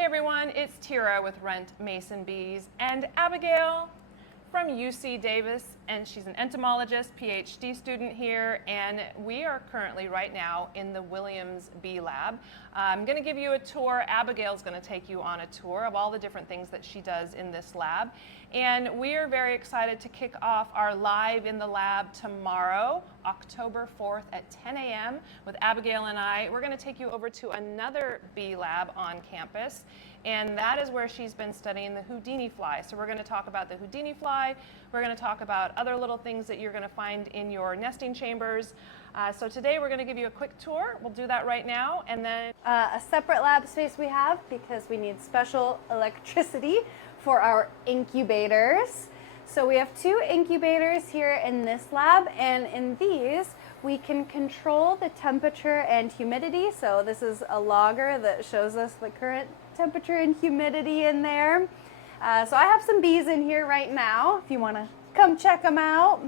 Hey everyone, it's Tira with Rent Mason Bees and Abigail from UC Davis, and she's an entomologist, PhD student here, and we are currently right now in the Williams Bee Lab. I'm going to give you a tour. Abigail's going to take you on a tour of all the different things that she does in this lab, and we are very excited to kick off our Live in the Lab tomorrow, October 4th at 10 a.m. with Abigail and I. We're going to take you over to another bee lab on campus, and that is where she's been studying the Houdini fly. So we're going to talk about the Houdini fly. We're going to talk about other little things that you're going to find in your nesting chambers. So today we're going to give you a quick tour. We'll do that right now, and then a separate lab space we have because we need special electricity for our incubators. So we have 2 incubators here in this lab, and in these we can control the temperature and humidity. So this is a logger that shows us the current temperature and humidity in there. So I have some bees in here right now if you want to come check them out.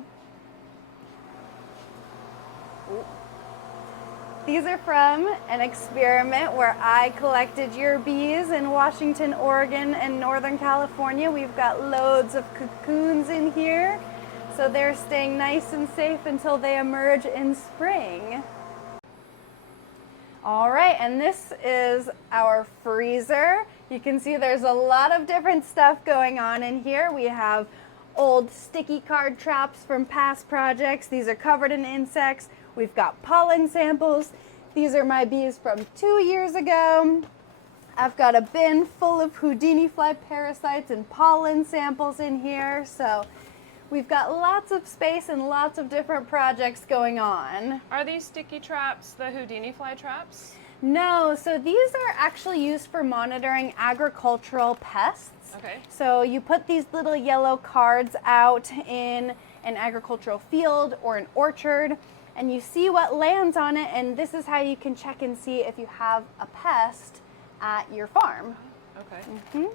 These are from an experiment where I collected your bees in Washington, Oregon, and Northern California. We've got loads of cocoons in here, so they're staying nice and safe until they emerge in spring. All right, and this is our freezer. You can see there's a lot of different stuff going on in here. We have old sticky card traps from past projects. These are covered in insects. We've got pollen samples. These are my bees from 2 years ago. I've got a bin full of Houdini fly parasites and pollen samples in here. So we've got lots of space and lots of different projects going on. are these sticky traps the Houdini fly traps? No, so these are actually used for monitoring agricultural pests. Okay. So you put these little yellow cards out in an agricultural field or an orchard, and you see what lands on it, and this is how you can check and see if you have a pest at your farm. Okay. Mm-hmm.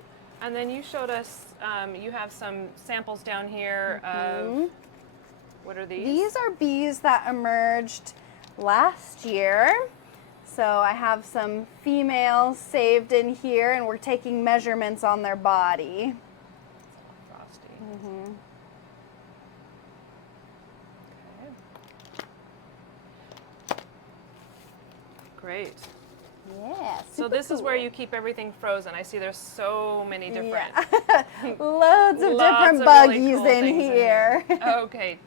And then you showed us, you have some samples down here of, what are these? These are bees that emerged last year. So I have some females saved in here, and we're taking measurements on their body. Frosty. Mm-hmm. Great. Yeah. So this is where you keep everything frozen. I see there's so many different. Yeah. Loads of Lots different of buggies really cool in things here. Okay.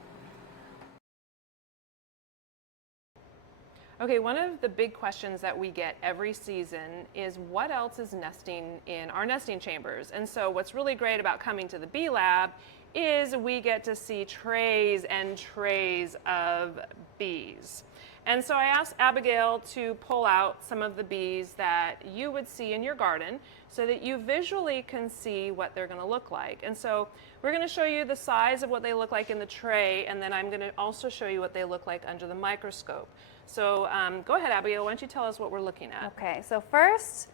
Okay, one of the big questions that we get every season is what else is nesting in our nesting chambers? And so what's really great about coming to the Bee Lab is we get to see trays and trays of bees. And so I asked Abigail to pull out some of the bees that you would see in your garden so that you visually can see what they're going to look like. And so we're going to show you the size of what they look like in the tray, and then I'm going to also show you what they look like under the microscope. So go ahead, Abigail, why don't you tell us what we're looking at? Okay, so first,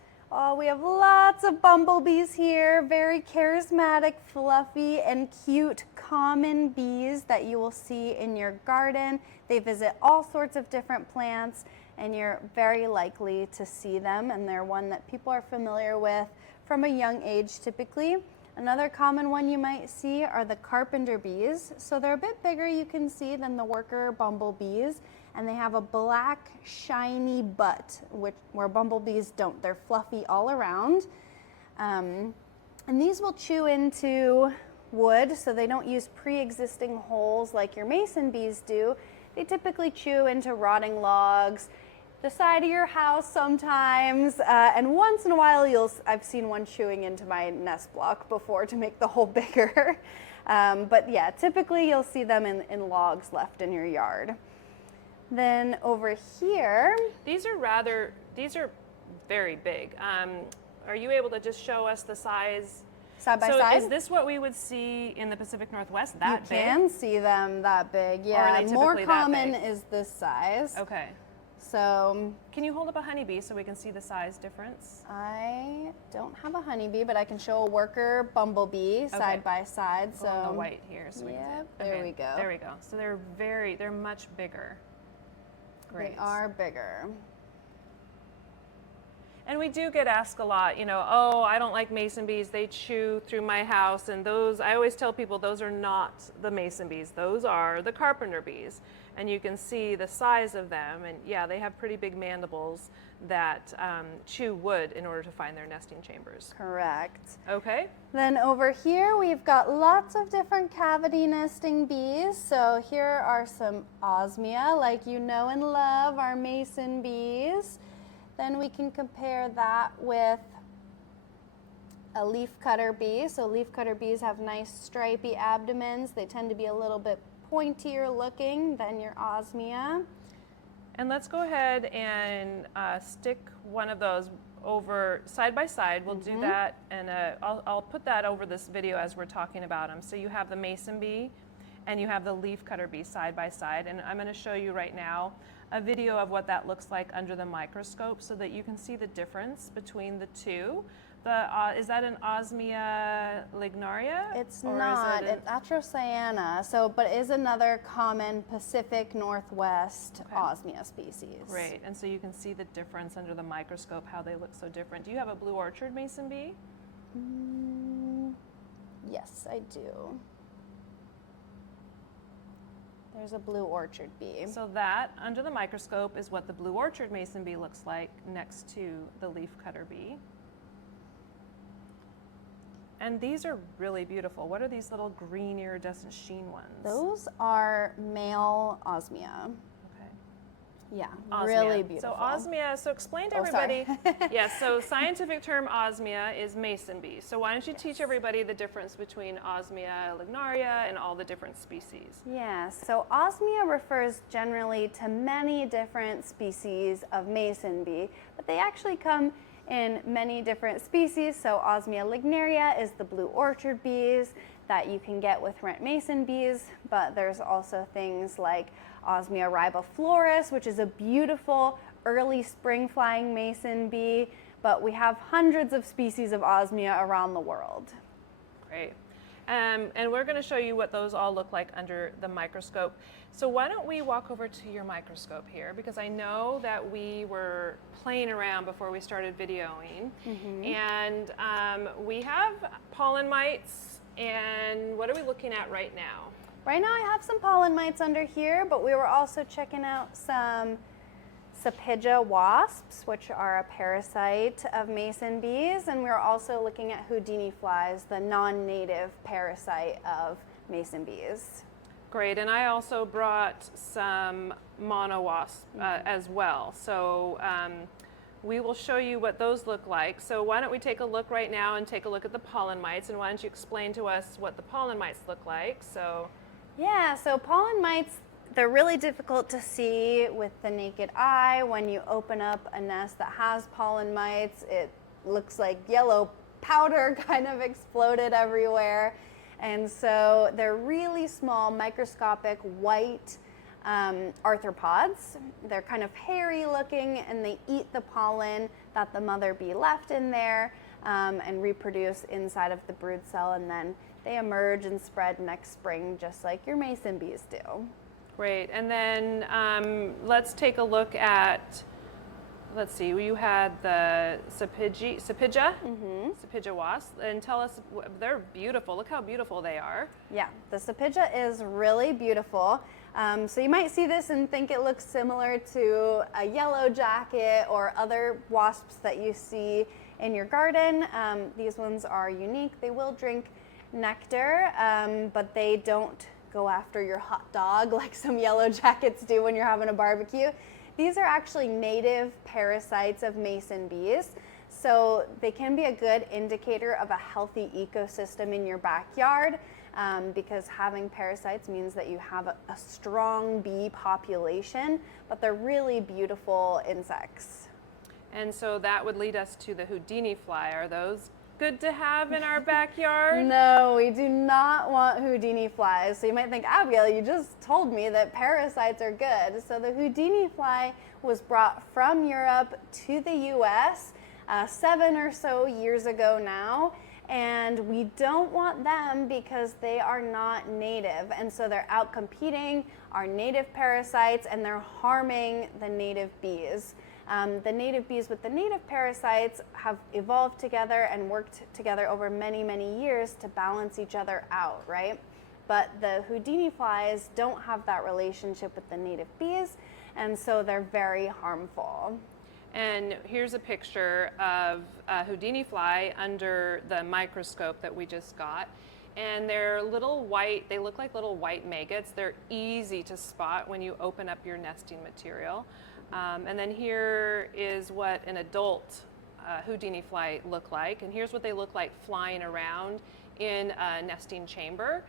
we have lots of bumblebees here, very charismatic, fluffy, and cute common bees that you will see in your garden. They visit all sorts of different plants, and you're very likely to see them, and they're one that people are familiar with from a young age typically. Another common one you might see are the carpenter bees. So they're a bit bigger, you can see, than the worker bumblebees, and they have a black shiny butt, where bumblebees don't. They're fluffy all around. And these will chew into wood, so they don't use pre-existing holes like your mason bees do. They typically chew into rotting logs, the side of your house sometimes, and once in a while I've seen one chewing into my nest block before to make the hole bigger. But yeah, typically you'll see them in logs left in your yard. Then over here, These are very big. Are you able to just show us the size? side by So side. is this what we would see in the Pacific Northwest, that big? You can see them that big, yeah. they More typically that common big? is this size. Okay. So Can you hold up a honeybee so we can see the size difference? I don't have a honeybee, but I can show a worker bumblebee side by side. Go on the white here so we can Yep, see. there we go. There we go. So they're much bigger. Great. They are bigger. And we do get asked a lot, oh, I don't like mason bees. They chew through my house. And those, I always tell people, those are not the mason bees. Those are the carpenter bees. And you can see the size of them. And yeah, they have pretty big mandibles that chew wood in order to find their nesting chambers. Correct. Okay. Then over here we've got lots of different cavity nesting bees. So here are some osmia, like you know and love, our mason bees. Then we can compare that with a leafcutter bee. So leafcutter bees have nice stripy abdomens. They tend to be a little bit pointier looking than your osmia. And let's go ahead and stick one of those over side by side. We'll do that, and I'll put that over this video as we're talking about them. So you have the mason bee and you have the leafcutter bee side by side. And I'm going to show you right now a video of what that looks like under the microscope so that you can see the difference between the two. Is that an Osmia lignaria? It's not. It's Atrocyana. So, but it is another common Pacific Northwest osmia species. Great. And so you can see the difference under the microscope, how they look so different. Do you have a blue orchard mason bee? Yes, I do. There's a blue orchard bee. So that, under the microscope, is what the blue orchard mason bee looks like next to the leafcutter bee. And these are really beautiful. What are these little green iridescent sheen ones? Those are male osmia. Okay. Yeah, Osmia. really beautiful. So osmia, so explain to sorry. everybody. Yes, so scientific term osmia is mason bee. So why don't you teach everybody the difference between Osmia lignaria and all the different species? Yeah, so osmia refers generally to many different species of mason bee, but they actually come in many different species. So Osmia lignaria is the blue orchard bees that you can get with rent mason bees, but there's also things like Osmia ribiflorus, which is a beautiful early spring flying mason bee, but we have hundreds of species of osmia around the world. Great. And we're going to show you what those all look like under the microscope. So why don't we walk over to your microscope here, because I know that we were playing around before we started videoing. And we have pollen mites, and what are we looking at right now? Right now I have some pollen mites under here, but we were also checking out some Sapija wasps, which are a parasite of mason bees, and we were also looking at Houdini flies, the non-native parasite of mason bees. Great, and I also brought some mono wasps as well. So we will show you what those look like. So why don't we take a look right now and take a look at the pollen mites, and why don't you explain to us what the pollen mites look like? Yeah, so pollen mites, they're really difficult to see with the naked eye. When you open up a nest that has pollen mites, it looks like yellow powder kind of exploded everywhere. And so they're really small, microscopic, white arthropods. They're kind of hairy looking, and they eat the pollen that the mother bee left in there and reproduce inside of the brood cell, and then they emerge and spread next spring just like your mason bees do. Great, and then let's take a look at, let's see, you had the Sapija wasp, and tell us, they're beautiful. Look how beautiful they are. Yeah, the Sapija is really beautiful. So you might see this and think it looks similar to a yellow jacket or other wasps that you see in your garden. These ones are unique. They will drink nectar, but they don't go after your hot dog like some yellow jackets do when you're having a barbecue. These are actually native parasites of mason bees, so they can be a good indicator of a healthy ecosystem in your backyard, because having parasites means that you have a strong bee population, but they're really beautiful insects. And so that would lead us to the Houdini fly. Are those good to have in our backyard? No, we do not want Houdini flies. So you might think, Abigail, you just told me that parasites are good. So the Houdini fly was brought from Europe to the US 7 or so years ago now. And we don't want them because they are not native. And so they're out competing our native parasites, and they're harming the native bees. The native bees with the native parasites have evolved together and worked together over many, many years to balance each other out, right? But the Houdini flies don't have that relationship with the native bees, and so they're very harmful. And here's a picture of a Houdini fly under the microscope that we just got. And they're little white, they look like little white maggots. They're easy to spot when you open up your nesting material. And then here is what an adult Houdini fly look like. And here's what they look like flying around in a nesting chamber.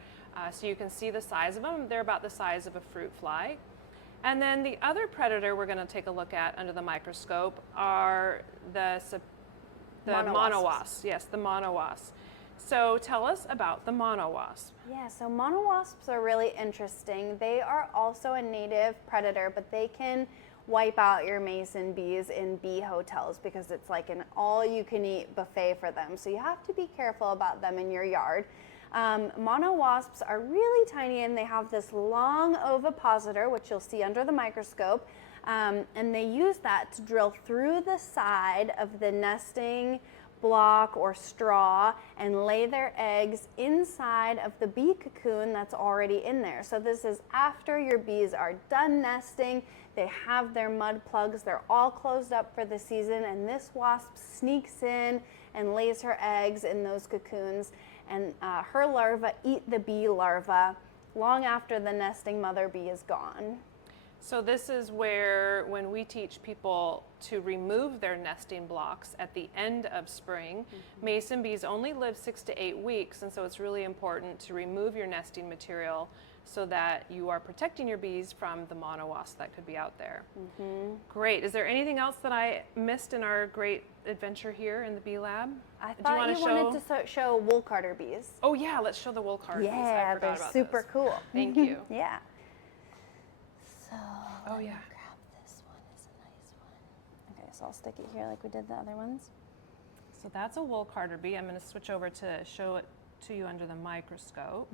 So you can see the size of them. They're about the size of a fruit fly. And then the other predator we're going to take a look at under the microscope are the monowasps. Yes, the monowasps. So tell us about the monowasp. Yeah, so monowasps are really interesting. They are also a native predator, but they can wipe out your mason bees in bee hotels because it's like an all-you-can-eat buffet for them. So you have to be careful about them in your yard. Monowasps are really tiny, and they have this long ovipositor, which you'll see under the microscope, and they use that to drill through the side of the nesting block or straw and lay their eggs inside of the bee cocoon that's already in there. So this is after your bees are done nesting, they have their mud plugs, they're all closed up for the season, and this wasp sneaks in and lays her eggs in those cocoons, and her larvae eat the bee larvae long after the nesting mother bee is gone. So this is where, when we teach people to remove their nesting blocks at the end of spring, mason bees only live 6 to 8 weeks, and so it's really important to remove your nesting material so that you are protecting your bees from the monowasp that could be out there. Great. Is there anything else that I missed in our great adventure here in the bee lab? I thought you wanted to show wool carder bees. Oh yeah, let's show the wool carder bees. I Yeah, forgot they're about super those. cool. Thank you. Yeah. So, Oh yeah. grab this one, is a nice one. Okay, so I'll stick it here like we did the other ones. So that's a wool carder bee. I'm going to switch over to show it to you under the microscope.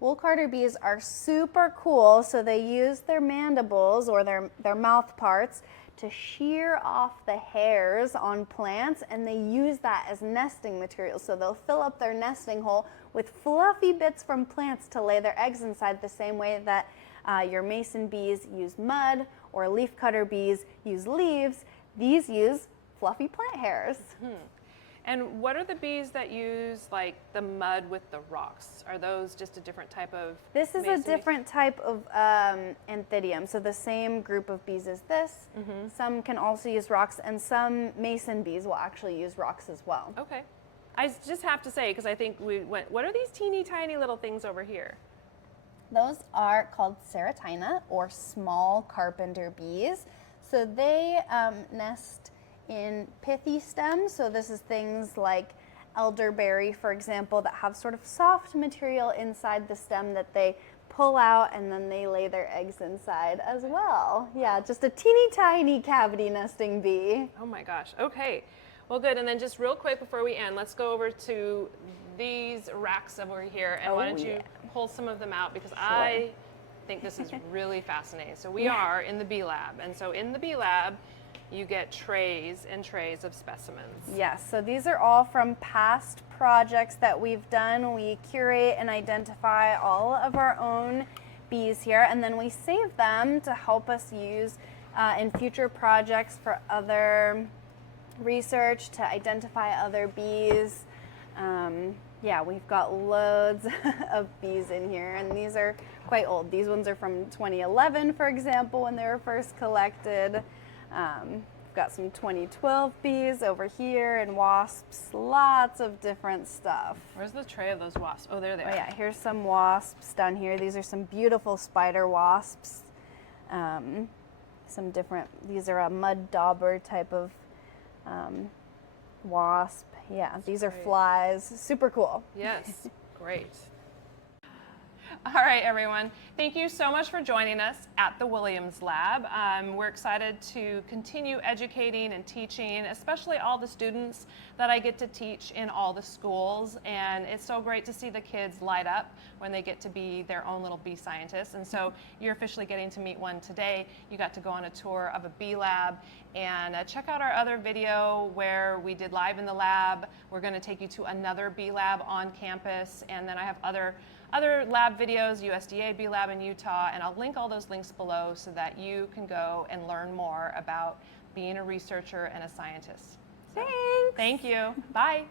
Wool carder bees are super cool, so they use their mandibles or their mouth parts to shear off the hairs on plants, and they use that as nesting material. So they'll fill up their nesting hole with fluffy bits from plants to lay their eggs inside, the same way that your mason bees use mud or leafcutter bees use leaves. These use fluffy plant hairs. And what are the bees that use like the mud with the rocks? Are those just a different type of This is a mason bee? different type of Anthidium, so the same group of bees as this. Some can also use rocks, and some mason bees will actually use rocks as well. Okay. I just have to say, because I think we went, what are these teeny tiny little things over here? Those are called Ceratina, or small carpenter bees. So they nest in pithy stems. So this is things like elderberry, for example, that have sort of soft material inside the stem that they pull out, and then they lay their eggs inside as well. Yeah, just a teeny tiny cavity nesting bee. Oh my gosh. Okay. Well, good. And then just real quick before we end, let's go over to these racks over here, and why don't you pull some of them out, because I think this is really fascinating. So we are in the bee lab, and so in the bee lab you get trays and trays of specimens. Yes, so these are all from past projects that we've done. We curate and identify all of our own bees here, and then we save them to help us use in future projects for other research, to identify other bees. Yeah, we've got loads of bees in here, and these are quite old. These ones are from 2011, for example, when they were first collected. We've got some 2012 bees over here, and wasps, lots of different stuff. Where's the tray of those wasps? Oh, there they are. Oh yeah, here's some wasps down here. These are some beautiful spider wasps. Some different, these are a mud dauber type of wasp. Yeah, these are flies. Super cool. Yes, great. All right, everyone. Thank you so much for joining us at the Williams Lab. We're excited to continue educating and teaching, especially all the students that I get to teach in all the schools. And it's so great to see the kids light up when they get to be their own little bee scientists. And so you're officially getting to meet one today. You got to go on a tour of a bee lab, And check out our other video where we did live in the lab. We're going to take you to another bee lab on campus. And then I have other lab videos, USDA bee lab in Utah. And I'll link all those links below so that you can go and learn more about being a researcher and a scientist. Thanks. Thank you. Bye.